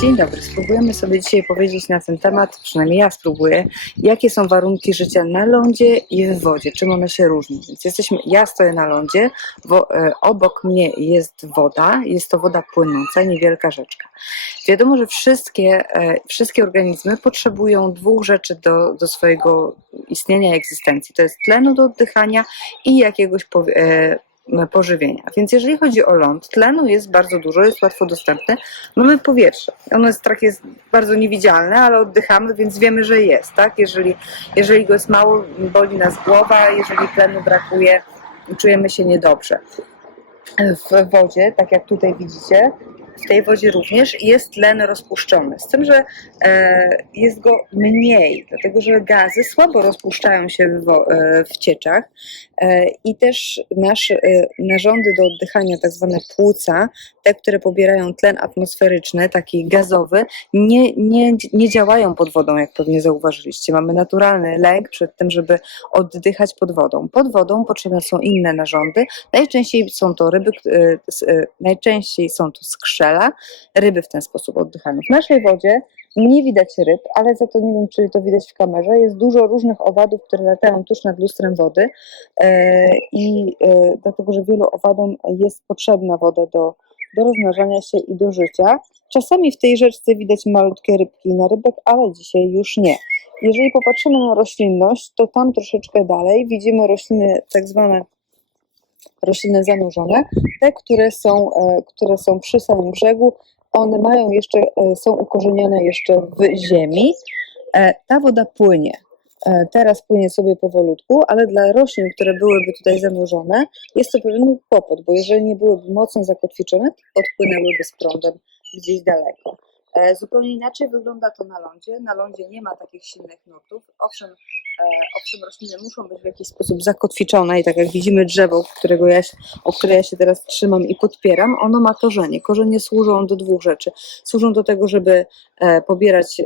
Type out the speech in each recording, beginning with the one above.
Dzień dobry. Spróbujemy sobie dzisiaj powiedzieć na ten temat, przynajmniej ja spróbuję, jakie są warunki życia na lądzie i w wodzie, czym one się różnią. Więc jesteśmy, ja stoję na lądzie, e, obok mnie jest woda, jest to woda płynąca, niewielka rzeczka. Wiadomo, że wszystkie, e, wszystkie organizmy potrzebują dwóch rzeczy do, do swojego istnienia i egzystencji. To jest tlenu do oddychania i jakiegoś powi- e, pożywienia. Więc jeżeli chodzi o ląd, tlenu jest bardzo dużo, jest łatwo dostępny. Mamy powietrze. Ono jest, tak jest bardzo niewidzialne, ale oddychamy, więc wiemy, że jest. Tak? Jeżeli, jeżeli go jest mało, boli nas głowa, jeżeli tlenu brakuje, czujemy się niedobrze. W wodzie, tak jak tutaj widzicie, w tej wodzie również jest tlen rozpuszczony. Z tym, że e, jest go mniej, dlatego że gazy słabo rozpuszczają się w, e, cieczach e, i też nasz, e, narządy do oddychania, tak zwane płuca, te, które pobierają tlen atmosferyczny, taki gazowy, nie, nie, nie działają pod wodą, jak pewnie zauważyliście. Mamy naturalny lęk przed tym, żeby oddychać pod wodą. Pod wodą potrzebne są inne narządy. Najczęściej są to ryby, najczęściej są to Ryby w ten sposób oddychają. W naszej wodzie nie widać ryb, ale za to nie wiem, czy to widać w kamerze. Jest dużo różnych owadów, które latają tuż nad lustrem wody e, i e, dlatego, że wielu owadom jest potrzebna woda do, do rozmnażania się i do życia. Czasami w tej rzeczce widać malutkie rybki na rybek, ale dzisiaj już nie. Jeżeli popatrzymy na roślinność, to tam troszeczkę dalej widzimy rośliny tak zwane rośliny zanurzone, te, które są, e, które są przy samym brzegu, one mają jeszcze, e, są ukorzenione jeszcze w ziemi. E, Ta woda płynie. Teraz płynie sobie powolutku, ale dla roślin, które byłyby tutaj zanurzone, jest to pewien kłopot, bo jeżeli nie byłyby mocno zakotwiczone, odpłynęłyby z prądem gdzieś daleko. E, Zupełnie inaczej wygląda to na lądzie. Na lądzie nie ma takich silnych nurtów. Owszem, e, owszem rośliny muszą być w jakiś sposób zakotwiczone i tak jak widzimy drzewo, którego ja, o które ja się teraz trzymam i podpieram, ono ma korzenie. Korzenie służą do dwóch rzeczy. Służą do tego, żeby e, pobierać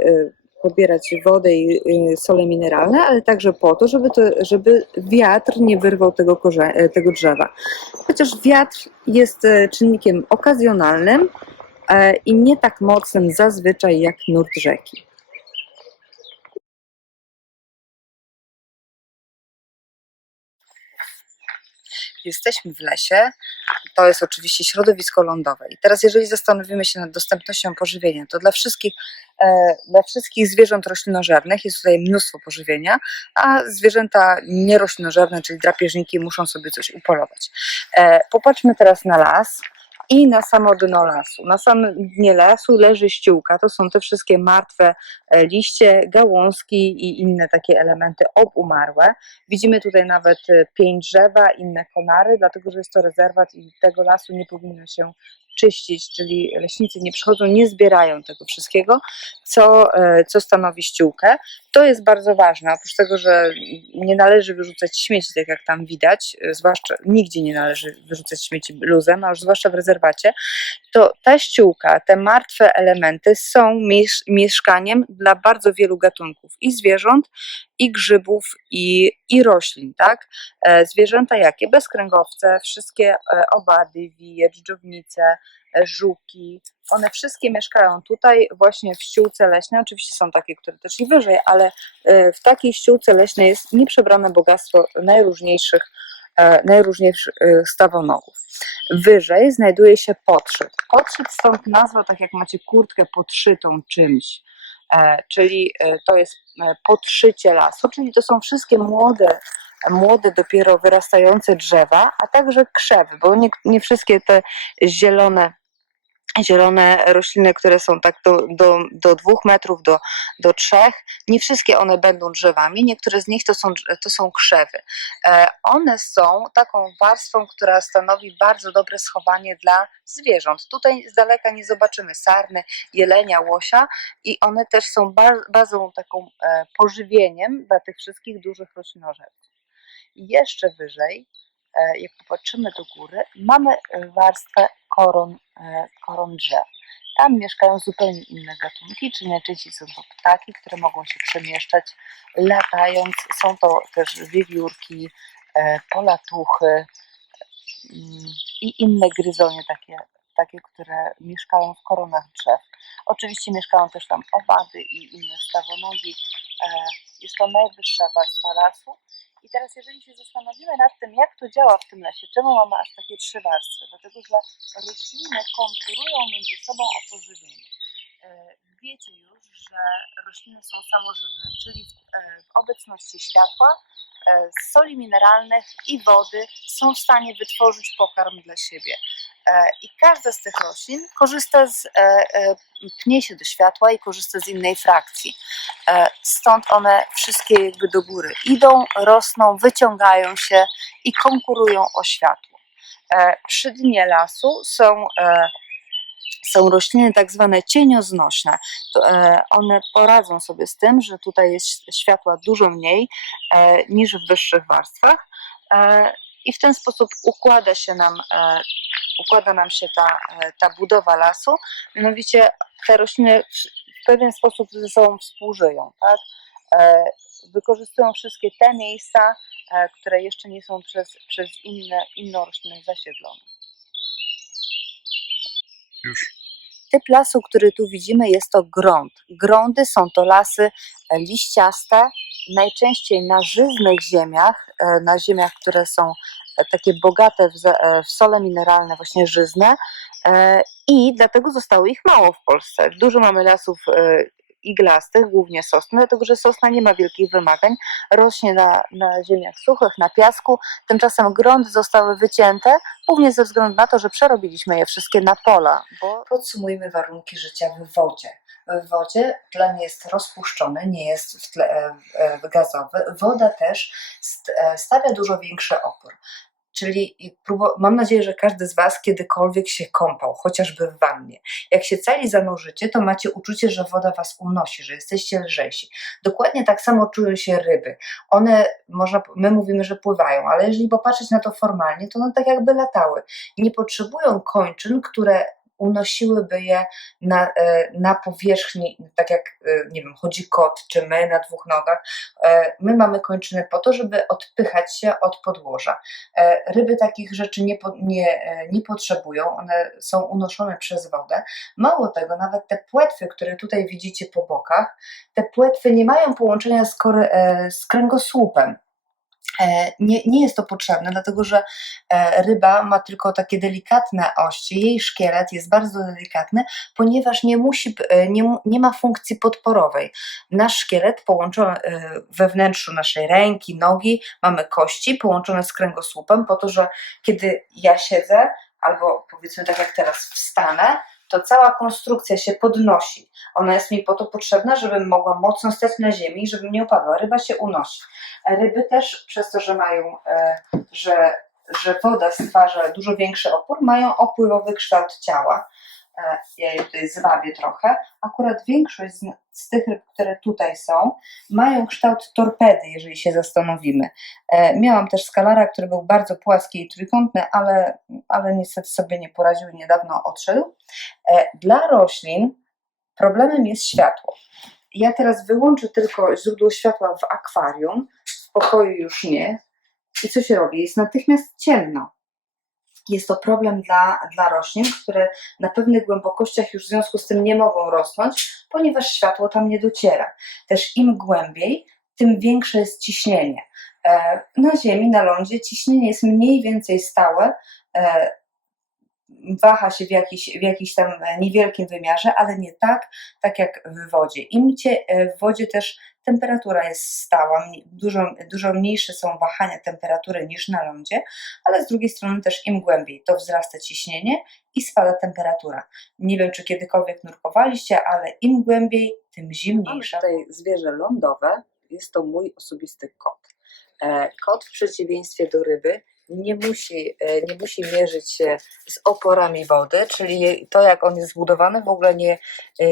pobierać wodę i sole mineralne, ale także po to, żeby, to, żeby wiatr nie wyrwał tego, korze- tego drzewa. Chociaż wiatr jest czynnikiem okazjonalnym i nie tak mocnym zazwyczaj jak nurt rzeki. Jesteśmy w lesie. To jest oczywiście środowisko lądowe. I teraz, jeżeli zastanowimy się nad dostępnością pożywienia, to dla wszystkich, e, dla wszystkich zwierząt roślinożernych jest tutaj mnóstwo pożywienia, a zwierzęta nieroślinożerne, czyli drapieżniki, muszą sobie coś upolować. E, popatrzmy teraz na las i na samo dno lasu. Na samym dnie lasu leży ściółka. To są te wszystkie martwe e, liście, gałązki i inne takie elementy obumarłe. Widzimy tutaj nawet e, pień drzewa, inne konary, dlatego że jest to rezerwat i tego lasu nie powinno się czyścić, czyli leśnicy nie przychodzą, nie zbierają tego wszystkiego, co, e, co stanowi ściółkę. To jest bardzo ważne, oprócz tego, że nie należy wyrzucać śmieci, tak jak tam widać, e, zwłaszcza nigdzie nie należy wyrzucać śmieci luzem, a już zwłaszcza w rezerwacie, to ta ściółka, te martwe elementy są miesz- mieszkaniem dla bardzo wielu gatunków i zwierząt, i grzybów, i, i roślin, tak? E, Zwierzęta jakie? Bezkręgowce, wszystkie owady, wije, dżdżownice, żuki, one wszystkie mieszkają tutaj właśnie w ściółce leśnej. Oczywiście są takie, które też i wyżej, ale e, w takiej ściółce leśnej jest nieprzebrane bogactwo najróżniejszych, e, najróżniejszych e, stawonogów. Wyżej znajduje się podszyt. Podszyt stąd nazwa, tak jak macie kurtkę podszytą czymś, czyli e, to jest e, podszycie lasu, czyli to są wszystkie młode, młode dopiero wyrastające drzewa, a także krzewy, bo nie, nie wszystkie te zielone zielone rośliny, które są tak do, do, do dwóch metrów, do, do trzech, nie wszystkie one będą drzewami, niektóre z nich to są, to są krzewy. E, one są taką warstwą, która stanowi bardzo dobre schowanie dla zwierząt. Tutaj z daleka nie zobaczymy sarny, jelenia, łosia i one też są bazą taką e, pożywieniem dla tych wszystkich dużych roślinożerców. Jeszcze wyżej, e, jak popatrzymy do góry, mamy warstwę koron, e, koron drzew. Tam mieszkają zupełnie inne gatunki, czyli najczęściej są to ptaki, które mogą się przemieszczać latając. Są to też wiewiórki, e, polatuchy mm, i inne gryzonie takie, takie, które mieszkają w koronach drzew. Oczywiście mieszkają też tam owady i inne stawonogi. E, Jest to najwyższa warstwa lasu. I teraz jeżeli się zastanowimy nad tym, jak to działa w tym lesie, czemu mamy aż takie trzy warstwy? Dlatego, że rośliny konkurują między sobą o pożywienie. E, Wiecie już, że rośliny są samożywne, czyli w, e, w obecności światła, e, soli mineralnych i wody są w stanie wytworzyć pokarm dla siebie. E, I każda z tych roślin korzysta z, e, e, pnie się do światła i korzysta z innej frakcji. Stąd one wszystkie jakby do góry idą, rosną, wyciągają się i konkurują o światło. Przy dnie lasu są, są rośliny tak zwane cienioznośne. One poradzą sobie z tym, że tutaj jest światła dużo mniej niż w wyższych warstwach i w ten sposób układa się nam, układa nam się ta, e, ta budowa lasu. Mianowicie te rośliny w pewien sposób ze sobą współżyją, tak? E, Wykorzystują wszystkie te miejsca, e, które jeszcze nie są przez, przez inne, inną roślinę zasiedlone. Już. Typ lasu, który tu widzimy, jest to grąd. Grądy są to lasy liściaste, najczęściej na żyznych ziemiach, na ziemiach, które są takie bogate w, e, w sole mineralne, właśnie żyzne. e, I dlatego zostało ich mało w Polsce. Dużo mamy lasów e, iglastych, głównie sosny, dlatego że sosna nie ma wielkich wymagań, rośnie na, na ziemiach suchych, na piasku. Tymczasem grądy zostały wycięte, głównie ze względu na to, że przerobiliśmy je wszystkie na pola. Bo... Podsumujmy warunki życia w wodzie. W wodzie tlen jest rozpuszczony, nie jest w tle, e, e, gazowy. Woda też e, stawia dużo większy opór. Czyli mam nadzieję, że każdy z Was kiedykolwiek się kąpał, chociażby w wannie. Jak się cali zanurzycie, to macie uczucie, że woda Was unosi, że jesteście lżejsi. Dokładnie tak samo czują się ryby. One, można, my mówimy, że pływają, ale jeżeli popatrzeć na to formalnie, to one tak jakby latały. Nie potrzebują kończyn, które unosiłyby je na, e, na powierzchni, tak jak, e, nie wiem, chodzi kot czy my na dwóch nogach. E, My mamy kończyny po to, żeby odpychać się od podłoża. Ryby takich rzeczy nie, nie, nie potrzebują, one są unoszone przez wodę. Mało tego, nawet te płetwy, które tutaj widzicie po bokach, te płetwy nie mają połączenia z, z kręgosłupem. E, Nie, nie jest to potrzebne, dlatego że e, ryba ma tylko takie delikatne ości, jej szkielet jest bardzo delikatny, ponieważ nie, musi, e, nie, nie ma funkcji podporowej. Nasz szkielet połączony we wnętrzu naszej ręki, nogi, mamy kości połączone z kręgosłupem, po to, że kiedy ja siedzę, albo powiedzmy tak jak teraz wstanę, to cała konstrukcja się podnosi. Ona jest mi po to potrzebna, żebym mogła mocno stać na ziemi, żebym nie upadła. Ryba się unosi. Ryby też przez to, że mają, e, że, że woda stwarza dużo większy opór, mają opływowy kształt ciała. E, Ja je tutaj zwabię trochę. Akurat większość z, tych ryb, które tutaj są, mają kształt torpedy, jeżeli się zastanowimy. E, Miałam też skalara, który był bardzo płaski i trójkątny, ale, ale niestety sobie nie poradził i niedawno odszedł. E, Dla roślin problemem jest światło. Ja teraz wyłączę tylko źródło światła w akwarium, w pokoju już nie. I co się robi? Jest natychmiast ciemno. Jest to problem dla, dla roślin, które na pewnych głębokościach już w związku z tym nie mogą rosnąć, ponieważ światło tam nie dociera. Też im głębiej, tym większe jest ciśnienie. E, Na Ziemi, na lądzie ciśnienie jest mniej więcej stałe, e, waha się w jakiś, w jakiś tam niewielkim wymiarze, ale nie tak, tak jak w wodzie. Im cie, w wodzie też temperatura jest stała, dużo, dużo mniejsze są wahania temperatury niż na lądzie, ale z drugiej strony też im głębiej, to wzrasta ciśnienie i spada temperatura. Nie wiem, czy kiedykolwiek nurkowaliście, ale im głębiej, tym zimniejsza. Mamy tutaj zwierzę lądowe, jest to mój osobisty kot. E, Kot w przeciwieństwie do ryby nie musi, e, nie musi mierzyć się z oporami wody, czyli to jak on jest zbudowany w ogóle nie, e,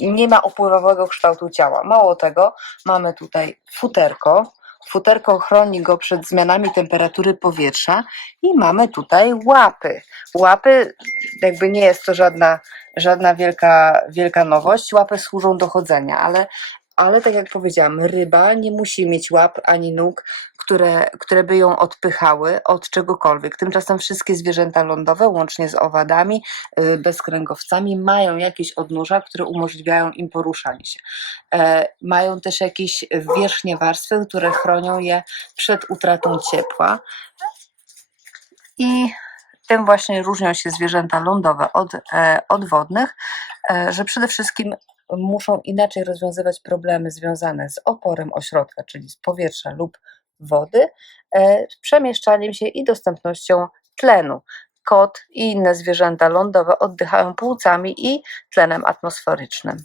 nie- ma opływowego kształtu ciała. Mało tego, mamy tutaj futerko, futerko chroni go przed zmianami temperatury powietrza i mamy tutaj łapy. Łapy, jakby nie jest to żadna, żadna wielka, wielka nowość, łapy służą do chodzenia, ale ale tak jak powiedziałam, ryba nie musi mieć łap ani nóg, które, które by ją odpychały od czegokolwiek. Tymczasem wszystkie zwierzęta lądowe, łącznie z owadami, y, bezkręgowcami, mają jakieś odnóża, które umożliwiają im poruszanie się. E, Mają też jakieś wierzchnie warstwy, które chronią je przed utratą ciepła. I tym właśnie różnią się zwierzęta lądowe od, e, od wodnych, e, że przede wszystkim muszą inaczej rozwiązywać problemy związane z oporem ośrodka, czyli z powietrza lub wody, e, przemieszczaniem się i dostępnością tlenu. Kot i inne zwierzęta lądowe oddychają płucami i tlenem atmosferycznym.